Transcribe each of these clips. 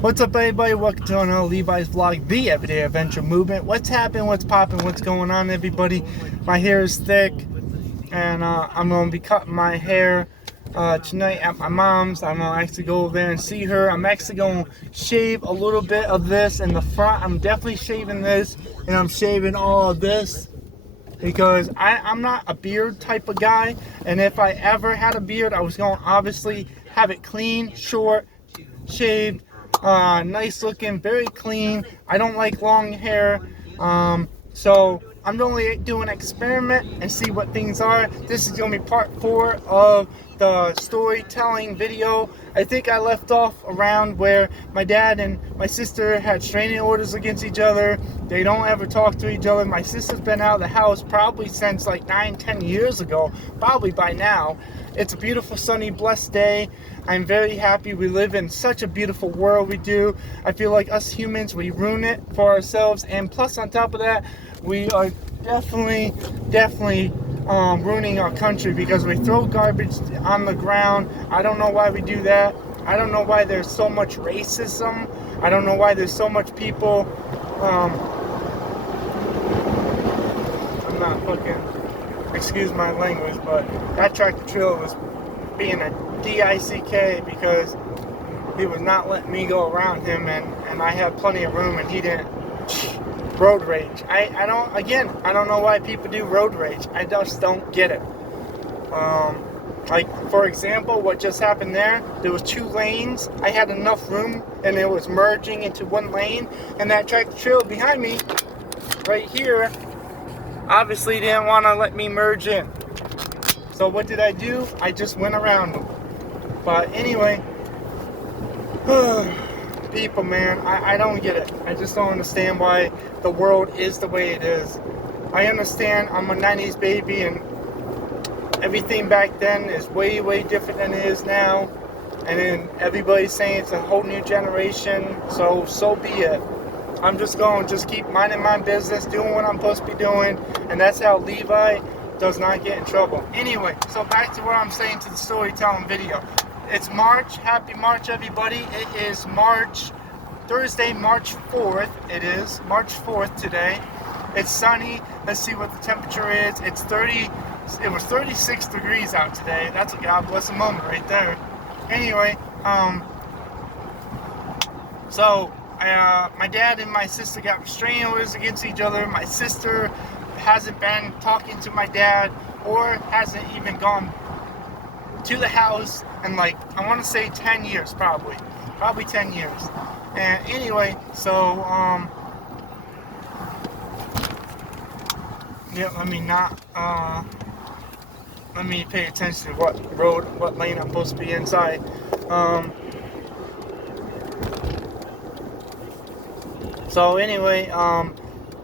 What's up, everybody? Welcome to another Levi's Vlog, the Everyday Adventure Movement. What's happening? What's popping? What's going on, everybody? My hair is thick, and I'm going to be cutting my hair tonight at my mom's. I'm going to actually go over there and see her. I'm actually going to shave a little bit of this in the front. I'm definitely shaving this, and I'm shaving all of this because I'm not a beard type of guy, and if I ever had a beard, I was going to obviously have it clean, short, shaved, nice looking, very clean. I don't like long hair, so I'm only doing an experiment and see what things are. This is going to be part 4 of the storytelling video. I think I left off around where my dad and my sister had restraining orders against each other. They don't ever talk to each other. My sister's been out of the house probably since like 9-10 years ago, probably by now. It's a beautiful, sunny, blessed day. I'm very happy. We live in such a beautiful world. We do. I feel like us humans, we ruin it for ourselves, and plus on top of that, we are definitely ruining our country because we throw garbage on the ground. I don't know why we do that. I don't know why there's so much racism. I don't know why there's so much people. I'm not fucking, excuse my language, but that tractor trailer was being a DICK because he was not letting me go around him, and I had plenty of room, and he didn't. Road rage. I don't know why people do road rage. I just don't get it. Like, for example, what just happened there was 2 lanes. I had enough room, and it was merging into 1 lane, and that tractor trailer behind me, right here, obviously didn't want to let me merge in. So what did I do? I just went around them. But anyway, people, man, I don't get it. I just don't understand why the world is the way it is. I understand I'm a 90s baby, and everything back then is way different than it is now, and then everybody's saying it's a whole new generation, so be it. I'm just going to keep minding my business, doing what I'm supposed to be doing, and that's how Levi does not get in trouble. Anyway, so back to what I'm saying to the storytelling video. It's March. Happy March, everybody. It is Thursday, March 4th. It is March 4th today. It's sunny. Let's see what the temperature is. It was 36 degrees out today. That's a God bless a moment right there. Anyway, so my dad and my sister got restraining orders against each other. My sister hasn't been talking to my dad, or hasn't even gone to the house in, like, I want to say 10 years, probably 10 years. And anyway, so yeah, let me pay attention to what lane I'm supposed to be inside. So anyway,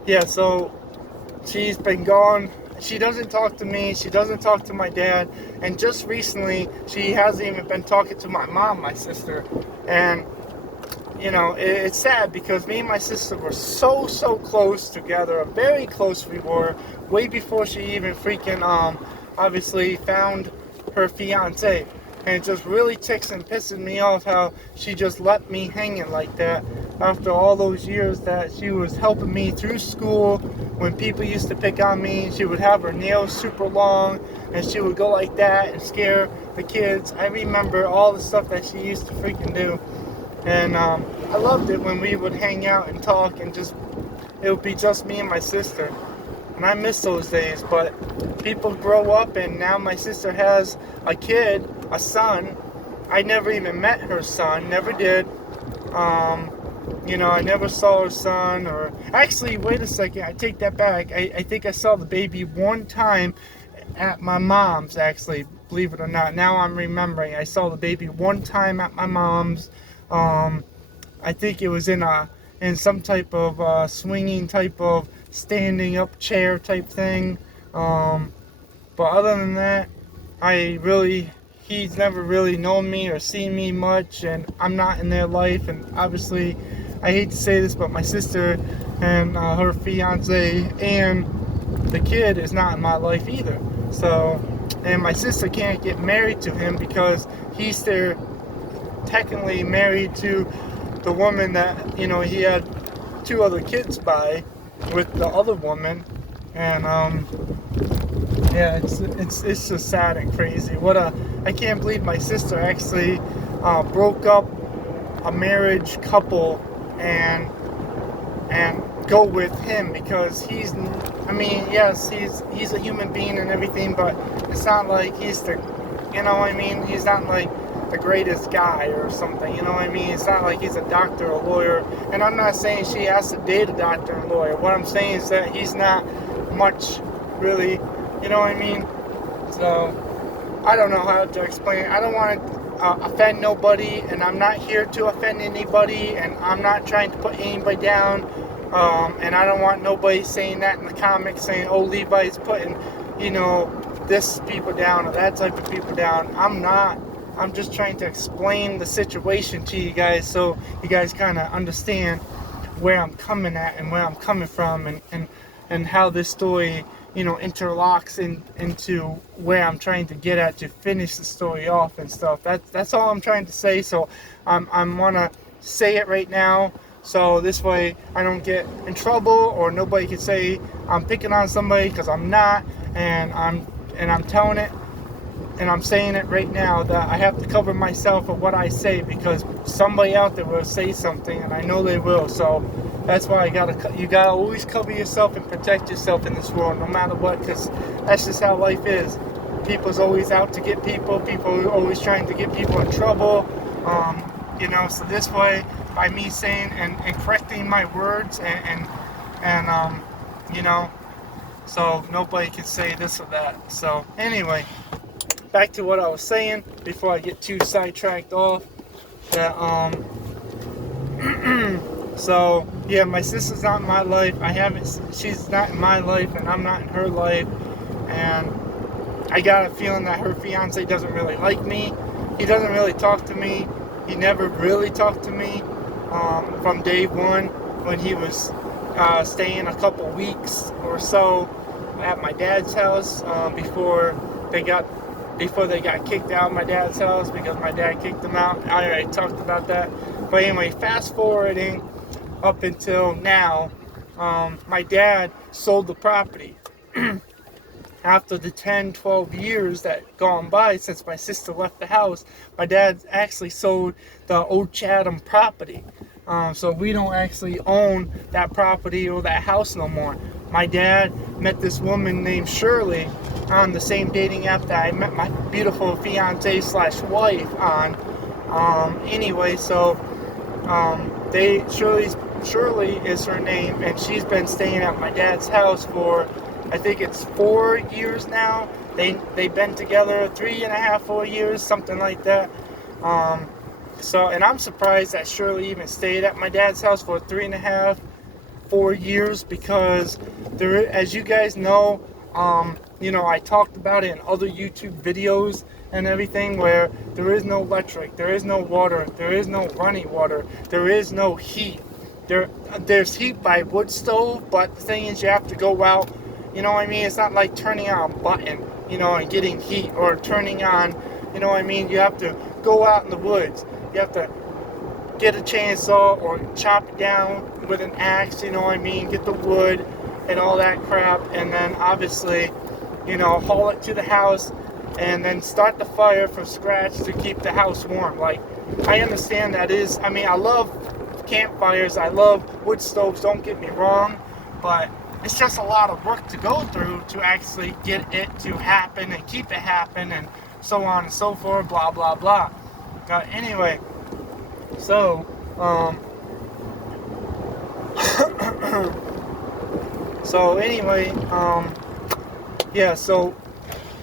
yeah, so she's been gone. She doesn't talk to me. She doesn't talk to my dad. And just recently, she hasn't even been talking to my mom, my sister. And, you know, it's sad because me and my sister were so close together. Very close we were. Way before she even freaking, obviously found her fiance. And it just really ticks and pisses me off how she just left me hanging like that after all those years that she was helping me through school. When people used to pick on me, she would have her nails super long, and she would go like that and scare the kids. I remember all the stuff that she used to freaking do. And I loved it when we would hang out and talk, and it would be just me and my sister. And I miss those days, but people grow up, and now my sister has a kid, a son. I never even met her son, never did. You know, I never saw her son, or actually, wait a second, I take that back. I think I saw the baby one time at my mom's, actually, believe it or not. Now I'm remembering. I saw the baby one time at my mom's. I think it was in some type of swinging type of standing up chair type thing. But other than that, he's never really known me or seen me much, and I'm not in their life. And obviously, I hate to say this, but my sister and her fiance and the kid is not in my life either. So, and my sister can't get married to him because he's there technically married to the woman that, you know, he had 2 other kids by with the other woman. And yeah, it's just sad and crazy. I can't believe my sister actually broke up a marriage couple and go with him, because he's, I mean, yes, he's a human being and everything, but it's not like he's the, you know what I mean, he's not like the greatest guy or something, you know what I mean? It's not like he's a doctor or a lawyer, and I'm not saying she has to date a doctor and lawyer. What I'm saying is that he's not much, really, you know what I mean? So, I don't know how to explain it. I don't want to offend nobody, and I'm not here to offend anybody, and I'm not trying to put anybody down, and I don't want nobody saying that in the comments, saying, oh, Levi's putting, you know, this people down or that type of people down. I'm not. I'm just trying to explain the situation to you guys, so you guys kind of understand where I'm coming at and where I'm coming from, and how this story, you know, interlocks into where I'm trying to get at to finish the story off and stuff. That's all I'm trying to say. So I'm wanna say it right now, so this way I don't get in trouble, or nobody can say I'm picking on somebody, because I'm not, and I'm telling it, and I'm saying it right now, that I have to cover myself of what I say, because somebody out there will say something, and I know they will. So that's why you gotta always cover yourself and protect yourself in this world, no matter what, because that's just how life is. People's always out to get people. People are always trying to get people in trouble. You know, so this way, by me saying and correcting my words and you know, so nobody can say this or that. So anyway, back to what I was saying before I get too sidetracked off. That so yeah, my sister's not in my life. She's not in my life, and I'm not in her life. And I got a feeling that her fiance doesn't really like me. He doesn't really talk to me. He never really talked to me from day one, when he was staying a couple weeks or so at my dad's house before they got kicked out of my dad's house, because my dad kicked them out. I already talked about that. But anyway, fast forwarding up until now, my dad sold the property. After the 10, 12 years that gone by since my sister left the house, my dad actually sold the Old Chatham property. So we don't actually own that property or that house no more. My dad met this woman named Shirley on the same dating app that I met my beautiful fiance / wife on. Anyway, so Shirley is her name, and she's been staying at my dad's house for, I think it's 4 years now. They've been together 3.5, 4 years, something like that. So, and I'm surprised that Shirley even stayed at my dad's house for 3.5, 4 years, because there, as you guys know, you know, I talked about it in other YouTube videos and everything, where there is no electric, there is no water, there is no running water, there is no heat. There's heat by wood stove, but the thing is, you have to go out. You know what I mean? It's not like turning on a button, you know, and getting heat, or turning on, you know what I mean? You have to go out in the woods. You have to get a chainsaw or chop it down with an axe, you know what I mean? Get the wood and all that crap, and then obviously, you know, haul it to the house, and then start the fire from scratch to keep the house warm. Like, I understand that is, I mean, I love campfires, I love wood stoves, don't get me wrong, but it's just a lot of work to go through to actually get it to happen and keep it happen, and so on and so forth, blah blah blah. Anyway, so yeah, so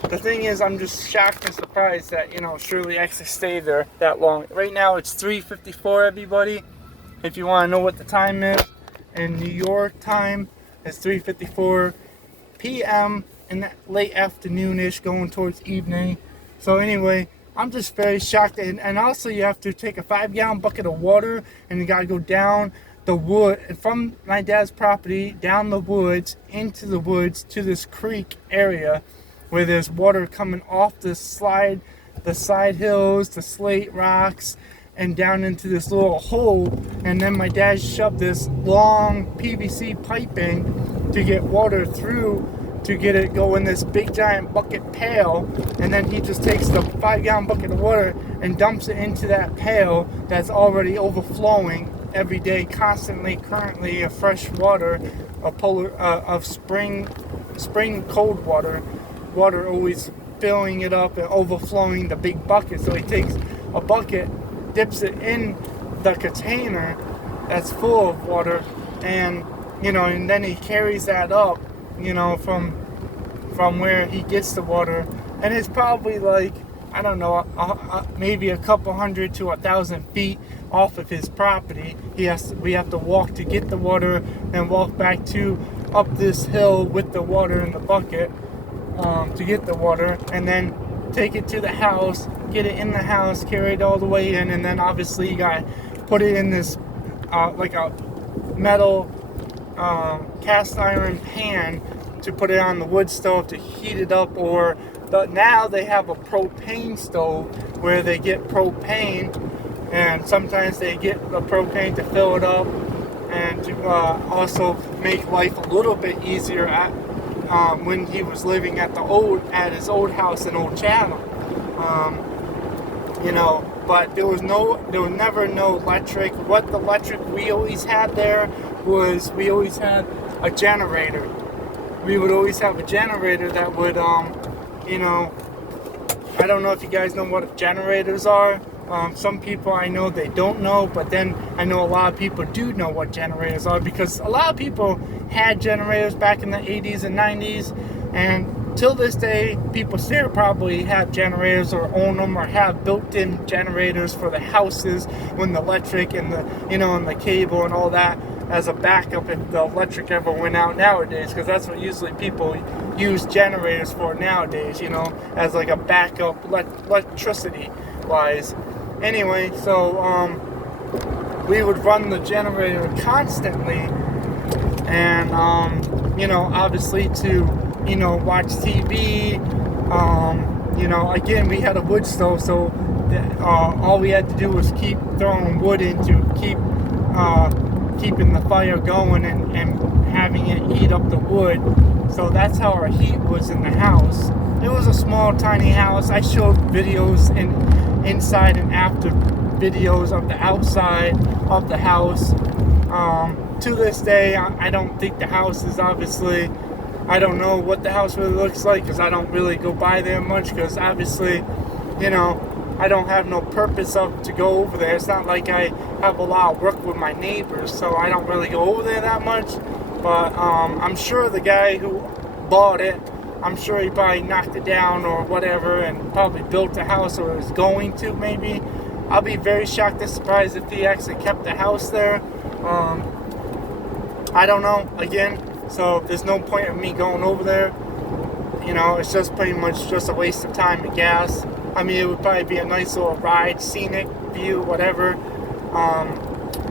the thing is, I'm just shocked and surprised that, you know, Shirley actually stayed there that long. Right now it's 3:54, everybody. If you want to know what the time is, in New York time, it's 3:54 p.m. in the late afternoonish, going towards evening. So anyway, I'm just very shocked. And also, you have to take a 5-gallon bucket of water, and you gotta go down the wood from my dad's property, down the woods, into the woods to this creek area where there's water coming off the side hills, the slate rocks, and down into this little hole, and then my dad shoved this long PVC pipe in to get water through, to get it go in this big giant bucket pail, and then he just takes the 5-gallon bucket of water and dumps it into that pail that's already overflowing every day, constantly, currently, of fresh water, of spring cold water always filling it up and overflowing the big bucket. So he takes a bucket, dips it in the container that's full of water, and and then he carries that up, from where he gets the water, and it's probably like, I don't know, maybe a couple hundred to 1,000 feet off of his property. We have to walk to get the water, and walk back up this hill with the water in the bucket to get the water, and then take it to the house, get it in the house, carry it all the way in, and then obviously you gotta put it in this like a metal cast iron pan to put it on the wood stove to heat it up, but now they have a propane stove where they get propane, and sometimes they get the propane to fill it up, and to also make life a little bit easier when he was living at his old house in Old Chatham. But there was never no electric. What the electric we always had there was, we always had a generator. We would always have a generator that would, I don't know if you guys know what generators are. Some people I know, they don't know, but then I know a lot of people do know what generators are, because a lot of people had generators back in the 80s and 90s, and till this day, people still probably have generators or own them or have built-in generators for the houses when the electric and the, and the cable and all that as a backup if the electric ever went out nowadays, because that's what usually people use generators for nowadays, as like a backup electricity-wise. Anyway, so we would run the generator constantly, and obviously to watch TV. Again, we had a wood stove, so all we had to do was keep throwing wood in to keeping the fire going and having it heat up the wood. So that's how our heat was in the house. It was a small, tiny house. I showed videos inside and after videos of the outside of the house. To this day, I don't think the house is obviously, I don't know what the house really looks like, because I don't really go by there much, because obviously, I don't have no purpose to go over there. It's not like I have a lot of work with my neighbors, so I don't really go over there that much. But I'm sure the guy who bought it, I'm sure he probably knocked it down or whatever, and probably built a house, or is going to maybe. I'll be very shocked and surprised if he actually kept the house there. I don't know, again, so there's no point of me going over there. It's just pretty much just a waste of time and gas. I mean, it would probably be a nice little ride, scenic view, whatever.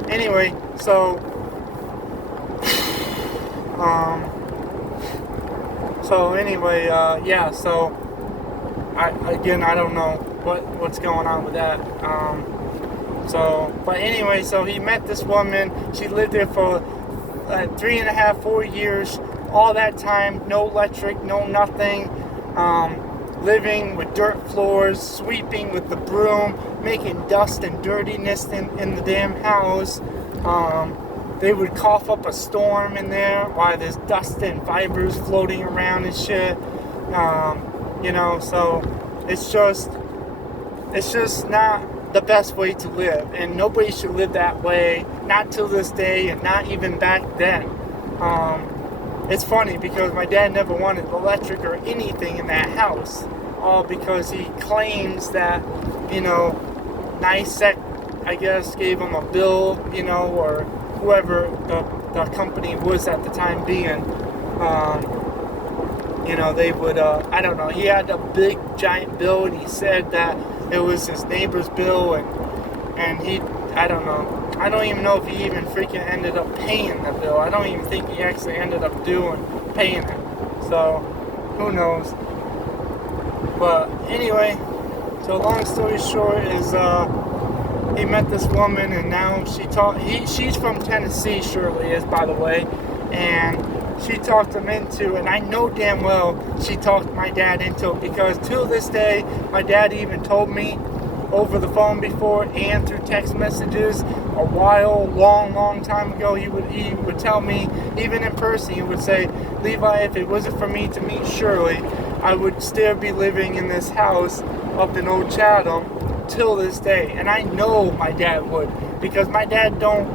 Anyway, so yeah, so I don't know what's going on with that. But anyway, so he met this woman. She lived there for 3.5, 4 years. All that time, no electric, no nothing. Living with dirt floors, sweeping with the broom, making dust and dirtiness in the damn house. They would cough up a storm in there while there's dust and fibers floating around and shit. So it's just not the best way to live, and nobody should live that way, not till this day, and not even back then. It's funny because my dad never wanted electric or anything in that house, all because he claims that, NICEC, I guess, gave him a bill, or whoever the company was at the time being, they would, I don't know, he had a big giant bill, and he said that it was his neighbor's bill, and he, I don't know, I don't even know if he even freaking ended up paying the bill. I don't even think he actually ended up paying it, so who knows. But anyway, so long story short is, he met this woman, and now she's from Tennessee, Shirley is, by the way, and she talked him into, and I know damn well she talked my dad into it, because till this day, my dad even told me over the phone before and through text messages a long time ago, he would tell me, even in person, he would say, Levi, if it wasn't for me to meet Shirley, I would still be living in this house up in Old Chatham till this day. And I know my dad would, because my dad don't,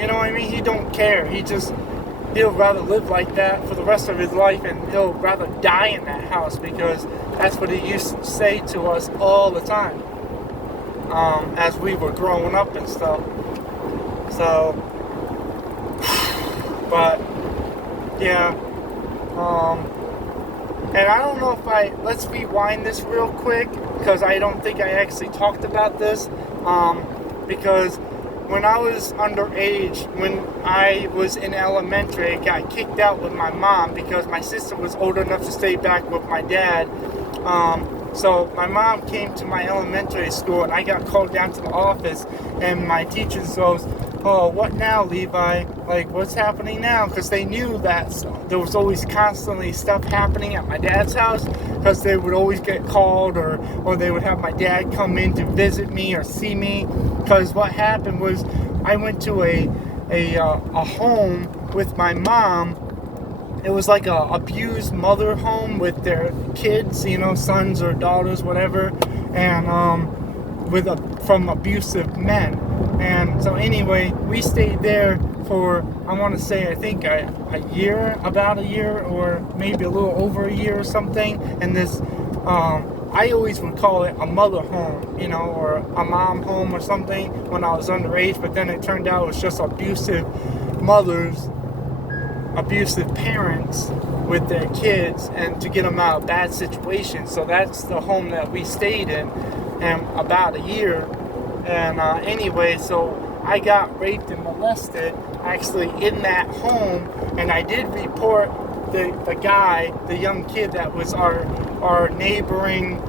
you know what I mean, he don't care. He'll rather live like that for the rest of his life, and he'll rather die in that house, because that's what he used to say to us all the time, as we were growing up and stuff. So, but yeah, and I don't know if let's rewind this real quick, because I don't think I actually talked about this, because when I was underage, when I was in elementary, I got kicked out with my mom because my sister was old enough to stay back with my dad. So my mom came to my elementary school, and I got called down to the office, and my teacher goes, oh, what now, Levi? Like, what's happening now? Because they knew that there was always constantly stuff happening at my dad's house, because they would always get called, or they would have my dad come in to visit me or see me. Because what happened was, I went to a home with my mom. It was like a abused mother home with their kids, you know, sons or daughters, whatever, and from abusive men. And so anyway, we stayed there for, I want to say, I think a year, about a year, or maybe a little over a year or something. And this, I always would call it a mother home, you know, or a mom home or something when I was underage. But then it turned out it was just abusive mothers, abusive parents with their kids, and to get them out of bad situations. So that's the home that we stayed in, and about a year. And anyway, so I got raped and molested actually in that home, and I did report the guy, the young kid that was our neighboring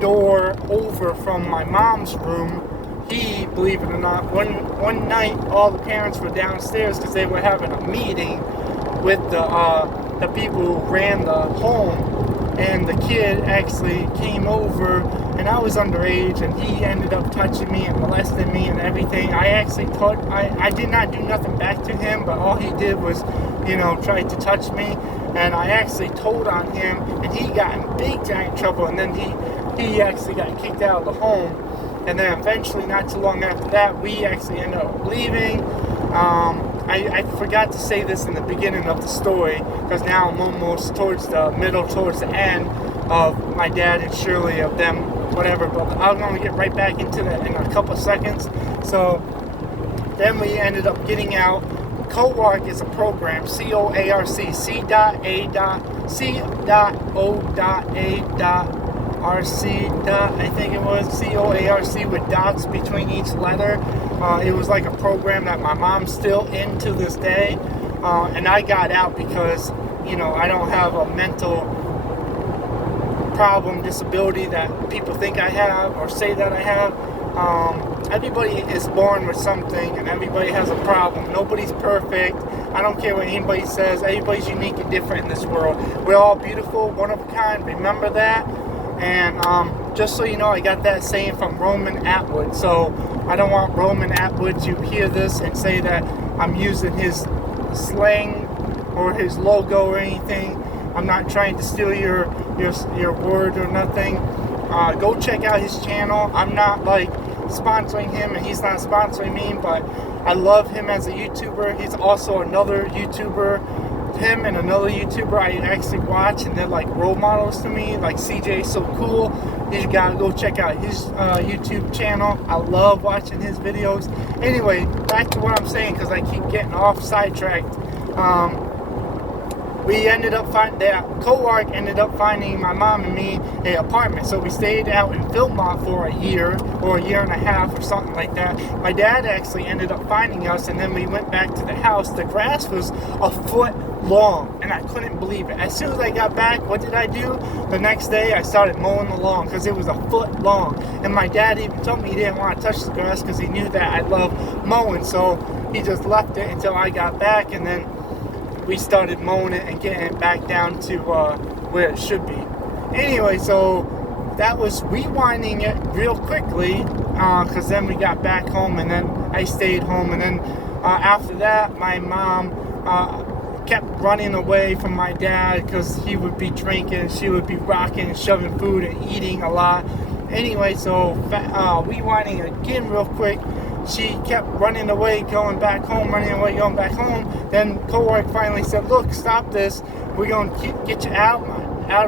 door over from my mom's room. He, believe it or not, one night all the parents were downstairs because they were having a meeting with the people who ran the home, and the kid actually came over, and I was underage, and he ended up touching me and molesting me and everything. I did not do nothing back to him, but all he did was, you know, try to touch me, and I actually told on him, and he got in big giant trouble, and then he actually got kicked out of the home. And then eventually, not too long after that, we actually ended up leaving. I forgot to say this in the beginning of the story, because now I'm almost towards the end of my dad and Shirley, of them, whatever. But I'm going to get right back into that in a couple seconds. So then we ended up getting out. COARC is a program, C-O-A-R-C, C.O.A.RC, I think it was, C-O-A-R-C, with dots between each letter. It was like a program that my mom's still in to this day, and I got out because, you know, I don't have a mental problem, disability that people think I have or say that I have. Everybody is born with something, and everybody has a problem. Nobody's perfect. I don't care what anybody says. Everybody's unique and different in this world. We're all beautiful, one of a kind. Remember that. And just so you know, I got that saying from Roman Atwood. So I don't want Roman Atwood to hear this and say that I'm using his slang or his logo or anything. I'm not trying to steal your word or nothing. Go check out his channel. I'm not like sponsoring him, and he's not sponsoring me, but I love him as a YouTuber. He's also another YouTuber. Him and another YouTuber I actually watch, and they're like role models to me, like CJ So Cool. You gotta go check out his YouTube channel. I love watching his videos. Anyway, back to what I'm saying, because I keep getting off sidetracked. we ended up finding that Coark ended up finding my mom and me an apartment. So we stayed out in Philmont for a year or a year and a half or something like that. My dad actually ended up finding us, and then we went back to the house. The grass was a foot long, and I couldn't believe it. As soon as I got back, what did I do? The next day I started mowing the lawn because it was a foot long, and my dad even told me he didn't want to touch the grass because he knew that I love mowing, so he just left it until I got back, and then we started mowing it and getting it back down to where it should be. Anyway, so that was rewinding it real quickly because then we got back home, and then I stayed home, and then after that my mom kept running away from my dad because he would be drinking, she would be rocking and shoving food and eating a lot. Anyway, so rewinding again real quick, she kept running away, going back home, running away, going back home. Then Coark finally said, look, stop this. We're going to get you out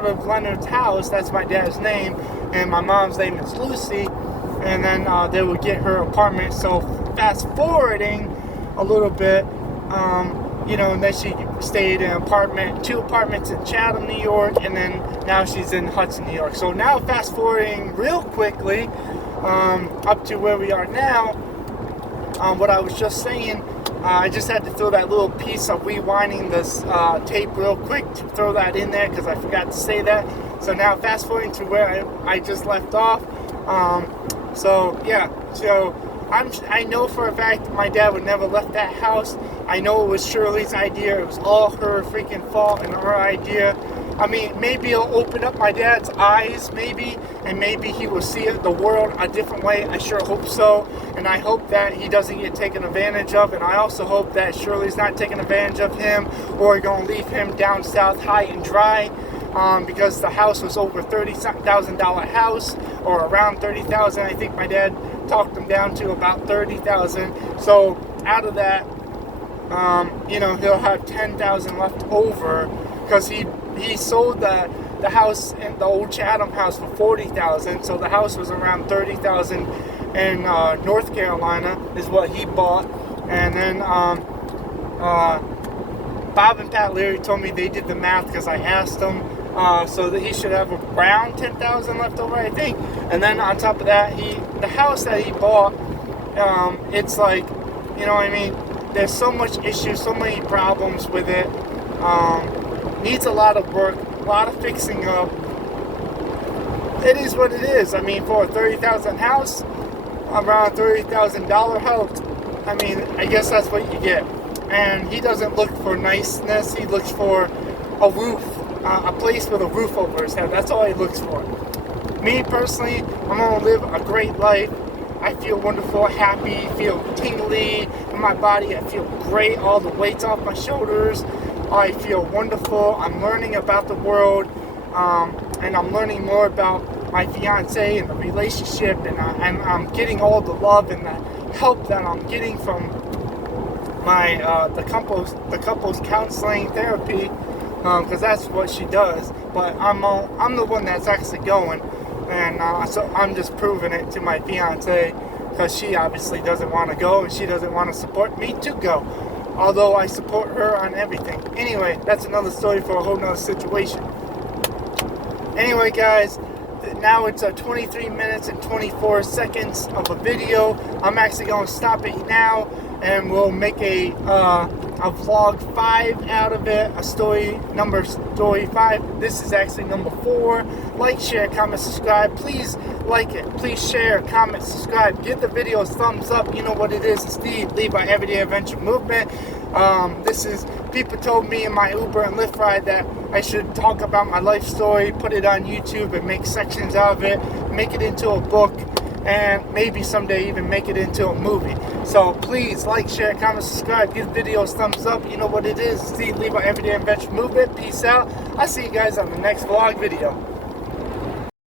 of Leonard's house. That's my dad's name. And my mom's name is Lucy. And then they would get her apartment. So fast forwarding a little bit, and then she stayed in two apartments in Chatham, New York, and then now she's in Hudson, New York. So now fast forwarding real quickly up to where we are now, what I was just saying, I just had to throw that little piece of rewinding this tape real quick to throw that in there because I forgot to say that. So now fast forwarding to where I just left off. So I know for a fact my dad would never left that house. I know it was Shirley's idea. It was all her freaking fault and her idea. I mean, maybe it'll open up my dad's eyes, maybe, and maybe he will see the world a different way. I sure hope so, and I hope that he doesn't get taken advantage of, and I also hope that Shirley's not taking advantage of him or going to leave him down south high and dry, because the house was over $30,000 house, or around $30,000. I think my dad talked him down to about $30,000. So out of that, he'll have $10,000 left over because he sold the house in the old Chatham house for $40,000. So the house was around $30,000 in North Carolina is what he bought. And then Bob and Pat Leary told me they did the math because I asked them. So that he should have around $10,000 left over, I think. And then on top of that, the house that he bought, it's like, there's so much issues, so many problems with it. Needs a lot of work, a lot of fixing up. It is what it is. I mean, for a $30,000 house, around $30,000 house, I guess that's what you get. And he doesn't look for niceness. He looks for a roof. A place with a roof over his head. That's all he looks for. Me personally, I'm going to live a great life. I feel wonderful, happy, feel tingly in my body. I feel great. All the weight's off my shoulders. I feel wonderful. I'm learning about the world, and I'm learning more about my fiance and the relationship, and I'm getting all the love and the help that I'm getting from my the couples counseling therapy. Because that's what she does, but I'm the one that's actually going, and so I'm just proving it to my fiance, because she obviously doesn't want to go, and she doesn't want to support me to go, although I support her on everything. Anyway, that's another story for a whole nother situation. Anyway, guys, now it's 23 minutes and 24 seconds of a video. I'm actually going to stop it now, and we'll make a vlog 5 out of it, story 5. This is actually number 4. Like, share, comment, subscribe. Please like it. Please share, comment, subscribe. Give the video a thumbs up. You know what it is. It's the Levi Everyday Adventure Movement. People told me in my Uber and Lyft ride that I should talk about my life story, put it on YouTube and make sections out of it, make it into a book, and maybe someday even make it into a movie. So please like, share, comment, subscribe, give videos thumbs up. You know what it is. It's the Levi Everyday Adventure Movement. Peace out. I'll see you guys on the next vlog video.